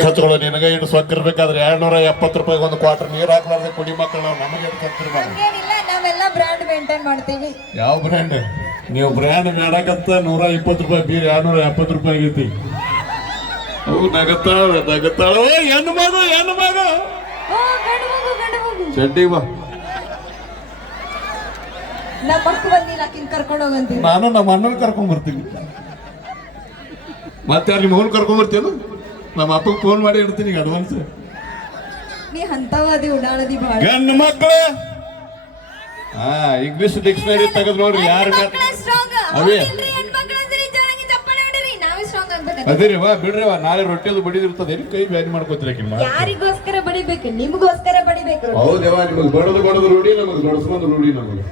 ಹಚ್ಕೊಳ್ಳೋ ನಿನಗೆ ಇಟ್ಟು ಸೊಕ್ಕಿರ್ಬೇಕಾದ್ರೆ 270 ರೂಪಾಯಿಗೆ ಒಂದು ಕ್ವಾರ್ಟರ್ ನೀರು ಹಾಕ್ಲಾರ್ದೆ ಕುಡಿ ಮಕ್ಕಳು ನಮಗೆ ಹಂಗೇನಿಲ್ಲ, ನಾವೆಲ್ಲ ಬ್ರ್ಯಾಂಡ್ ಮೇಂಟೈನ್ ಮಾಡ್ತೀವಿ. ಯಾವ ಬ್ರ್ಯಾಂಡ್? ನೀವು ಬ್ರ್ಯಾಂಡ್ ಮಾಡಕತ್ತ 120 ರೂಪಾಯಿ ಬೀರ್ 270 ರೂಪಾಯಿ ಆಗೈತಿ. ಅವು ನಗತಾಳ ಹೆಣ್ಣು ಮಗು ಚಡ್ಡಿ ಬಾ. ನಮ್ಮ ಅಕ್ಕ ಬಂದಿಲ್ಲ, ಆಕಿನ್ ಕರ್ಕೊಂಡು ಹೋಗಂತೀವಿ. ನಾನು ನಮ್ಮ ಅಣ್ಣನ ಕರ್ಕೊಂಡ್ ಬರ್ತೀನಿ. ಮತ್ತೆ ಯಾರು ನಿಮ್ಮ ಅವ್ನು ಕರ್ಕೊಂಡ್ ಬರ್ತೀನ? ನಮ್ಮ ಅಪ್ಪಗೆ ಫೋನ್ ಮಾಡಿ ಇಡ್ತೀನಿ ಈಗ ಅಡ್ವಾನ್ಸ್. ನೀ ಹಂತವಾದಿ ಉಡಾಳದಿ ಬಾಳ. ಗಂಡು ಮಕ್ಕಳು ಇಂಗ್ಲಿಷ್ ಡಿಕ್ಷನರಿ ತೆಗೆದು ನೋಡ್ರಿ ಯಾರು ಅವೇ ಅದೇರಿ ವಾ ಬಿಡ್ರಿ ವಾ. ನಾಳೆ ರೊಟ್ಟಿದು ಬಡಿದಿರ್ತದೆ ಕೈ ಬ್ಯಾನಿ ಮಾಡ್ಕೋತೀರಿ. ಯಾರಿಗೋಸ್ಕರ ಬಡಿಬೇಕು? ನಿಮಗೋಸ್ಕರ ಬಡಿಬೇಕು. ಹೌದೇವಾ, ನಿಮಗೆ ಬಡದು ರೂಢಿ, ನಮಗೆ ಬಡಿಸ್ಕೊಂಡು ರೂಢಿ. ನಮಗೆ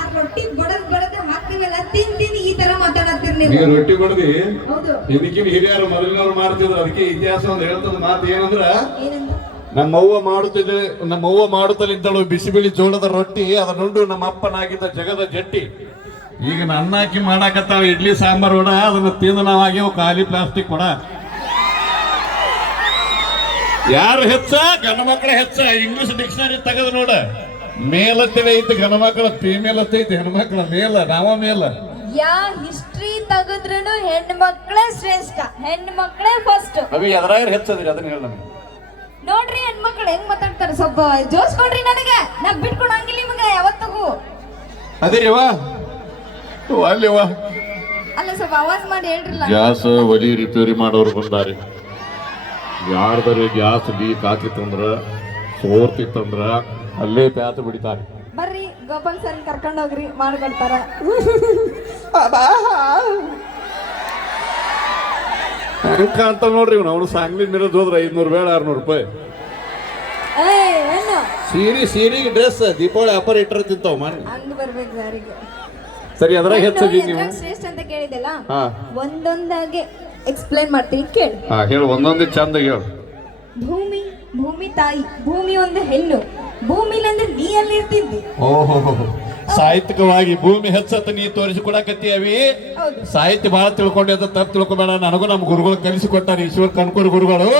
ಆ ರೊಟ್ಟಿ ಬಡದ್ ಹಾಕ್ತಿವಲ್ಲ, ತಿಂದು ಈ ತರ ಮಾತಾಡತ್ತೀರಿ ನೀವು. ನೀವು ರೊಟ್ಟಿ ಬಡದಿ ಹೌದು. ಇದಕ್ಕೆ ಹಿರಿಯರು ಮೊದಲಿನವ್ರು ಮಾಡ್ತಿದ್ರು. ಅದಕ್ಕೆ ಇತಿಹಾಸ ಒಂದು ಹೇಳ್ತದ ಮಾತು ಏನಂದ್ರ, ಏನಂತ? ನಮ್ಮವ್ವ ಮಾಡುತ್ತಲಿದ್ದಳು ಬಿಸಿಬಿಳಿ ಜೋಳದ ರೊಟ್ಟಿ, ಅದನ್ನುಂಡು ನಮ್ಮ ಅಪ್ಪನಾಗಿದ್ದ ಜಗದ ಜಟ್ಟಿ. ಈಗ ನನ್ನ ಹಾಕಿ ಮಾಡಾಕತ್ತಾವ ಇಡ್ಲಿ ಸಾಂಬಾರ್ ವಡ, ಅದನ್ನ ತಿಂದು ನಾವಾಗ್ಯವ ಖಾಲಿ ಪ್ಲಾಸ್ಟಿಕ್ ಕೊಡ. ಯಾರು ಹೆಚ್ಚ? ಗಂಡು ಮಕ್ಕಳ ಹೆಚ್ಚ. ಇಂಗ್ಲಿಷ್ ಡಿಕ್ಷನರಿ ತೆಗೆದು ನೋಡ, ಮೇಲತ್ತೇವೆ ಐತಿ ಗಂಡು ಮಕ್ಕಳ, ಫೀಮೇಲ್ ಐತಿ ಹೆಣ್ಮಕ್ಳ ಮೇಲ, ನಾವ ಮೇಲ. ಯಾ ಹಿಸ್ಟ್ರಿ ತೆಗೆದ್ರೂ ಹೆಣ್ಣು ಮಕ್ಕಳೇ ಶ್ರೇಷ್ಠ, ಹೆಣ್ಣು ಮಕ್ಕಳೇ ಫಸ್ಟ್. ಅವಿ ಎದ್ರಾಗ ಹೆಚ್ಚದ್ರಿ ಅದನ್ನ ಹೇಳ ನಮ್ಗೆ. ನೋಡ್ರಿ ಹೆಣ್ಮಕ್ಳು ಹೆಂಗ್ ಮಾತಾಡ್ತಾರೆ, ಸ್ವಲ್ಪ ಜೋಸ್ ಕೊಡ್ರಿ ನನಗೆ. ನಾ ಬಿಟ್ಕೊಡಂಗಿಲ್ಲ ನಿಮಗೆ ಯಾವತ್ತಿಗೂ. ಅದೇರಿವಾ ಅಲ್ಲಿವಾ ಅಲ್ಲ, ಸ್ವಲ್ಪ ಆವಾಜ್ ಮಾಡಿ ಹೇಳ್ರಿಲ್ಲ. ಗ್ಯಾಸ್ ಒಲಿ ರಿಪೇರಿ ಮಾಡೋರು ಬಂದಾರೆ. ಯಾರ್ದಾರೆ ಗ್ಯಾಸ್ ಲೀಕ್ ಹಾಕಿತ್ತಂದ್ರ ಸೋರ್ತಿತ್ತಂದ್ರ ಅಲ್ಲೇ ಪ್ಯಾತ ಬಿಡಿತಾರೆ. ಬರ್ರಿ ಗೋಪಾಲ್ ಸರ್ ಕರ್ಕೊಂಡು ಹೋಗ್ರಿ, ಮಾಡ್ಕೊಡ್ತಾರ. ಹೆಂಗ ಅಂತ ನೋಡ್ರಿ ಅವನು ಸಾಂಗ್ಲಿ ಮಿರದ್ ಹೋದ್ರೆ 500 ಬೇಡ 600 ರೂಪಾಯಿ. ಸೀರೆಗೆ ಡ್ರೆಸ್ ದೀಪಾವಳಿ ಆಫರ್ ಇಟ್ಟರೆ ತಿಂತಾವ ಮಾಡಿ. ಹಂಗ ಬರ್ಬೇಕು ಸಾರಿಗೆ. ಸರಿ, ಅದ್ರಾಗ ಹೆಚ್ಚಿ ನೀವು ಶ್ರೇಷ್ಠ ಅಂತ ಕೇಳಿದೆಲ್ಲ, ಹಾ ಒಂದೊಂದಾಗಿ ಎಕ್ಸ್ಪ್ಲೈನ್ ಮಾಡ್ತೀನಿ ಕೇಳಿ. ಹಾ ಹೇಳು, ಒಂದೊಂದೇ ಚಂದ ಹೇಳು. ಭೂಮಿ ತಾಯಿ, ಭೂಮಿ ಒಂದು ಹೆಣ್ಣು. ಭೂಮಿಲಂದ್ರೆ ನೀ ಅಲ್ಲಿ ಇರ್ತಿದ್ದಿ. ಓಹೋ, ಸಾಹಿತ್ಯಿಕವಾಗಿ ಭೂಮಿ ಹೆಚ್ಚತ್ತ ನೀ ತೋರಿಸಿಕೊಡಕತ್ತೀವಿ. ಸಾಹಿತ್ಯ ಬಹಳ ತಿಳ್ಕೊಂಡೆ ಅಂತ ತಪ್ಪು ತಿಳ್ಕೊಬೇಡ. ನನಗೂ ನಮ್ಮ ಗುರುಗಳು ಕಲಿಸಿಕೊಟ್ಟಾರೆ, ಈಶ್ವರ್ ಕಣ್ಕೂರು ಗುರುಗಳು.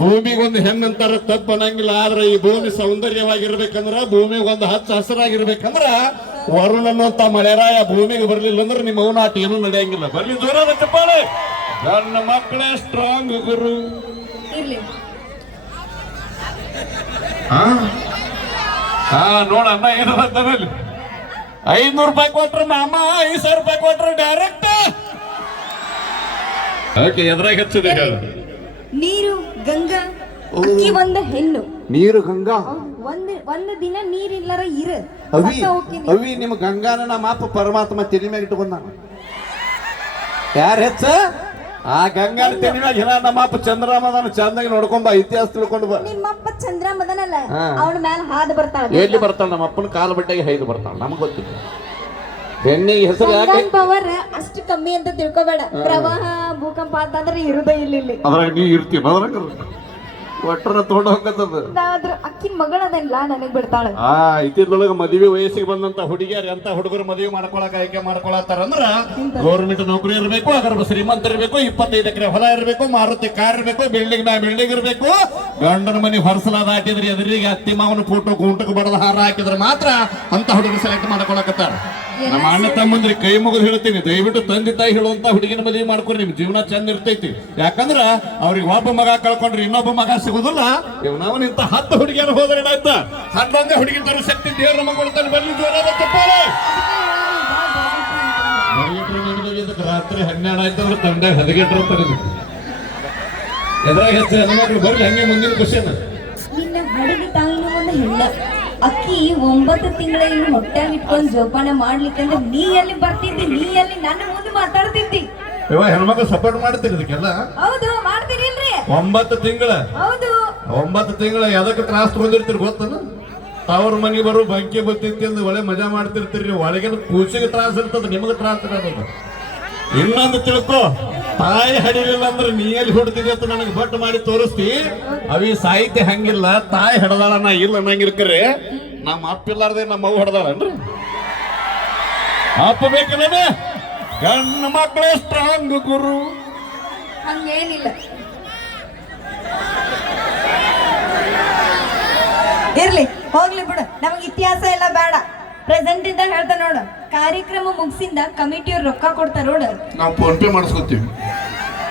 ಭೂಮಿಗೊಂದು ಹೆಣ್ಣಂತಾರ ತಪ್ಪು ಅನ್ನಂಗಿಲ್ಲ. ಆದ್ರೆ ಈ ಭೂಮಿ ಸೌಂದರ್ಯವಾಗಿರ್ಬೇಕಂದ್ರ, ಭೂಮಿಗೆ ಒಂದು ಹಚ್ಚ ಹಸಿರಾಗಿರ್ಬೇಕಂದ್ರ, ವರುಣ ಅನ್ನುವಂತ ಮಳೆರಾಯ ಭೂಮಿಗೆ ಬರ್ಲಿಲ್ಲ ಅಂದ್ರೆ ನಿಮ್ಮ ಅವನಾಟ ಏನೂ ನಡೆಯಂಗಿಲ್ಲ. ಬರ್ಲಿ ಜೋರಾದ ಚಪ್ಪಾಳೆ. ನನ್ನ ಮಕ್ಕಳೇ ಸ್ಟ್ರಾಂಗ್ ಗುರು. ಇರ್ಲಿ. ನೋಡ ಅಣ್ಣ ಏನು 500 ರೂಪಾಯಿ ಕೊಟ್ರ ಮಾಮ, 5,000 ರೂಪಾಯಿ ಕೊಟ್ರ ಡೈರೆಕ್ಟ್. ಓಕೆ, ಎದ್ರಾಗ ಹೆಚ್ಚಿದೆ ನೀರು ಗಂಗಾ, ಅಕ್ಕಿ ಒಂದು ಹೆಣ್ಣು. ನೀರು ಗಂಗಾ, ಒಂದು ದಿನ ನೀರಿಲ್ಲರ ಇರು. ಅವಿ ನಿಮ್ಮ ಗಂಗಾನ ನಮ್ಮ ಅಪ್ಪ ಪರಮಾತ್ಮ ತೆಲಿ ಮ್ಯಾಗ ಇಟ್ಕೊಂಡ. ಯಾರು ಹೆಚ್ಚ? ಆ ಗಂಗಾನ ತೆಲಿ ಮ್ಯಾಗ ಇಲ್ಲ ನಮ್ಮ ಅಪ್ಪ ಚಂದ್ರಮದನ ಚಂದಾಗಿ ನೋಡ್ಕೊಂಬ, ಇತಿಹಾಸ ತಿಳ್ಕೊಂಡು ಬಾ. ನಿಮ್ಮಪ್ಪ ಚಂದ್ರಮದನಲ್ಲ, ಅವನ ಮೇಲೆ ಹಾದು ಬರ್ತಾಳ. ಎಲ್ಲಿ ಬರ್ತಾಳ? ನಮ್ಮ ಅಪ್ಪನ ಕಾಲ ಬಟ್ಟೆಗೆ ಹೈದು ಬರ್ತಾಳ. ನಮ್ಗೆ ಗೊತ್ತಿಲ್ಲ. ಹೆಣ್ಣಿಗೆ ಹೆಸರು ಯಾಕೆ? ಪವರ್ ಅಷ್ಟು ಕಮ್ಮಿ ಅಂತ ತಿಳ್ಕೊಬೇಡ. ಪ್ರವಾಹ ಭೂಕಂಪ ಅಂತಂದ್ರೆ ಇರುದೇ ಇಲ್ಲಿ. ಅದ್ರಾಗ ನೀ ಇರ್ತೀವಿ, ಅದ್ರಾಗ ಒಟ್ಟರ ತಗೊಂಡು ಹೋಗತ್ತದ. ಆದ್ರೂ ಅಕ್ಕಿ ಮಗಳದಲ್ಲ, ನನಗ್ ಬಿಡ್ತಾಳ. ಇತ್ತಿದ್ರೊಳಗ ಮದುವೆ ವಯಸ್ಸಿಗೆ ಬಂದಂತ ಹುಡುಗಿಯರು ಎಂತ ಹುಡುಗರು ಮದುವೆ ಮಾಡ್ಕೊಳಕ ಆಯ್ಕೆ ಮಾಡ್ಕೊಳತ್ತಾರ ಅಂದ್ರ, ಗೌರ್ಮೆಂಟ್ ನೌಕರಿ ಇರಬೇಕು, ಅದರ ಶ್ರೀಮಂತ ಇರಬೇಕು, 25 ಎಕರೆ ಹೊಲ ಇರಬೇಕು, ಮಾರುತಿ ಕಾರ್ ಇರಬೇಕು, ಬಿಲ್ಡಿಂಗ್ ಮ್ಯಾಗ ಬಿಲ್ಡಿಂಗ್ ಇರಬೇಕು, ಗಂಡನ ಮನಿ ಹೊರಸಲ ದಾಟಿದ್ರೆ ಎದುರಿಗೆ ಅತ್ತಿ ಮಾವನ ಫೋಟೋ ಗುಂಟಕ್ಕೆ ಬಡದ ಹಾರ ಹಾಕಿದ್ರೆ ಮಾತ್ರ ಅಂತ ಹುಡುಗರು ಸೆಲೆಕ್ಟ್ ಮಾಡ್ಕೊಳಕತ್ತಾರ. ನಮ್ಮ ಅಣ್ಣ ತಮ್ಮಂದ್ರಿ ಕೈ ಮುಗಿದು ಹೇಳ್ತೀನಿ, ದಯವಿಟ್ಟು ತಂದೆ ತಾಯಿ ಹೇಳುವಂತ ಹುಡುಗಿನ ಮದುವೆ ಮಾಡ್ಕೊರಿ, ನಿಮ್ ಜೀವನ ಚಂದ ಇರ್ತೈತಿ. ಯಾಕಂದ್ರ ಅವ್ರಿಗೆ ಒಬ್ಬ ಮಗ ಕಳ್ಕೊಂಡ್ರೆ ಇನ್ನೊಬ್ಬ ಮಗ ಸಿಗುದಿಲ್ಲ. ನಾವು ಇಂತ 10 ಹುಡುಗಿಯರು ಹೋದ್ರೆ ಏನಾಯ್ತ? 11 ಹುಡುಗಿ ತರ ಶಕ್ತಿ ದೇವ್ರ ನಮಗೆ ಕೊಡ್ತಾನೆ. ಬರ್ಲಿ ಜೋರಾದ ಚಪ್ಪಾಳೆ. ರಾತ್ರಿ 12 ಆಯ್ತಂದ್ರೆ ತಂಡ ಹದಗೆಟ್ಟಿರ್ತಾರೆ. ಎದ್ರಾಗ ಹೆಚ್ಚು ಹೆಣ್ಮಕ್ಳು ಬರ್ಲಿ. ಹಂಗೆ ಮುಂದಿನ ಕ್ವಶನ್. ನಿನ್ನ ಹಡಗಿ ತಾಯಿನೂ ಒಂದು ಹೆಣ್ಣ. ಅಕ್ಕಿ 9 ತಿಂಗಳಲ್ಲಿ ಹೊಟ್ಟೆಗೆ ಇಟ್ಕೊಂಡು ಜೋಪಾನ ಮಾಡ್ಲಿಕ್ಕೆ ಅಂದ್ರೆ ನೀ ಎಲ್ಲಿ ಬರ್ತಿದ್ದಿ? ನೀ ಎಲ್ಲಿ ನನ್ನ ಮುಂದೆ ಮಾತಾಡ್ತಿದ್ದಿ? ಹೆಣ್ಮಕ್ಳು ಸಪೋರ್ಟ್ ಮಾಡ್ತೀರಿ ಇದಕ್ಕೆಲ್ಲ? ಹೌದು, ಮಾಡ್ತೀರಿಲ್ರಿ? 9 ತಿಂಗಳ. ಹೌದು, 9 ತಿಂಗಳ ಎದಕ್ಕೆ ತ್ರಾಸ್ ತಗೊಂಡಿರ್ತೀರಿ ಗೊತ್ತನ? ತವ್ರ ಮನಿ ಬರು ಬಂಕಿ ಬತ್ತಿತ್ತು ಅಂದ್ ಒಳ್ಳೆ ಮಜಾ ಮಾಡ್ತಿರ್ತೀರಿ. ಒಳಗಿನ ಕೂಸಿಗೆ ತ್ರಾಸ ಇರ್ತದ, ನಿಮಗೆ ತ್ರಾಸ ಇರೋದು. ಇನ್ನೊಂದು ತಿಳ್ಕೊ, ತಾಯಿ ಹಡಿಲಿಲ್ಲ ಅಂದ್ರೆ ನೀ ಎಲ್ಲಿ ಹೊಡ್ತಿದ್ದೆ ಅಂತ ನನಗೆ ಬಟ್ ಮಾಡಿ ತೋರಿಸ್ತಿ. ಅವಿ ಸಾಹಿತ್ಯ ಹಂಗಿಲ್ಲ, ತಾಯಿ ಹಡದಾಳ ನಾ ಇಲ್ಲ ಅನ್ನಂಗಿರ್ಕರೆ. ನಮ್ಮ ಅಪ್ಪ ಇಲ್ಲಾರ್ದೆ ನಮ್ಮ ಅವ್ವ ಹಡದಾಳನ್ರಿ. ಅಪ್ಪ ಬೇಕಲ್ಲ, ಗಂಡು ಮಕ್ಕಳೇ ಸ್ಟ್ರಾಂಗ್ ಗುರು. ಹಂಗೇನಿಲ್ಲ. ಇರ್ಲಿ ಹೋಗ್ಲಿ ಬಿಡು, ನಮಗ್ ಇತಿಹಾಸ ಎಲ್ಲ ಬೇಡ. ಪ್ರೆಸೆಂಟ್ ಇಂದ ಹೇಳ್ತಾ ನೋಡು, ಕಾರ್ಯಕ್ರಮ ಮುಗಿಸಿಂದ ಕಮಿಟಿಯವ್ರು ರೊಕ್ಕ ಕೊಡ್ತಾರ ನೋಡು. ನಾವು ಫೋನ್ ಪೇ ಮಾಡಿಸ್ಕೊತೀವಿ.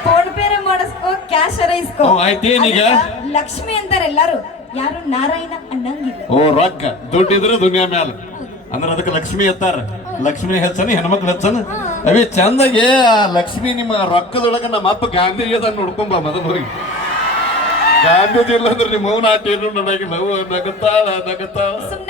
ಫೋನ್ ಪೇ ಮಾಡಿಸ್ಕೋ, ಕ್ಯಾಶ್ ಇಸ್ಕೋ. ಆಯ್ತು ಏನೀಗ? ಅದಕ್ಕ ಲಕ್ಷ್ಮಿ ಅಂತಾರ ಎಲ್ಲಾರು, ಯಾರು ನಾರಾಯಣ ಅನ್ನಂಗಿಲ್ಲ. ಓ ರೊಕ್ಕ ದುಡ್ಡಿದ್ರೆ ದುನಿಯಾ ಮ್ಯಾಲ ಅಂದ್ರೆ ಅದಕ್ಕೆ ಲಕ್ಷ್ಮಿ ಎತ್ತಾರ. ಲಕ್ಷ್ಮಿ ಹೆಚ್ಚನ ಹೆಣ್ಮಕ್ಳು ಹೆಚ್ಚನ ಅವೇ ಚಂದಾಗೆ ಆ ಲಕ್ಷ್ಮಿ ನಿಮ್ಮ ರೊಕ್ಕದೊಳಗ ನಮ್ಮ ಅಪ್ಪ ಗಾಂಧಿ ಅದ ನೋಡ್ಕೊಂಬ ಮೊದಲು ಹೋಗಿ. ಗಾಂಧೀಜಿ ಇಲ್ಲ ಅಂದ್ರೆ ನಿಮ್ಮ ಮೌನ ಆಟ ಏನು ನನಗೆ ನಗತಾಳ.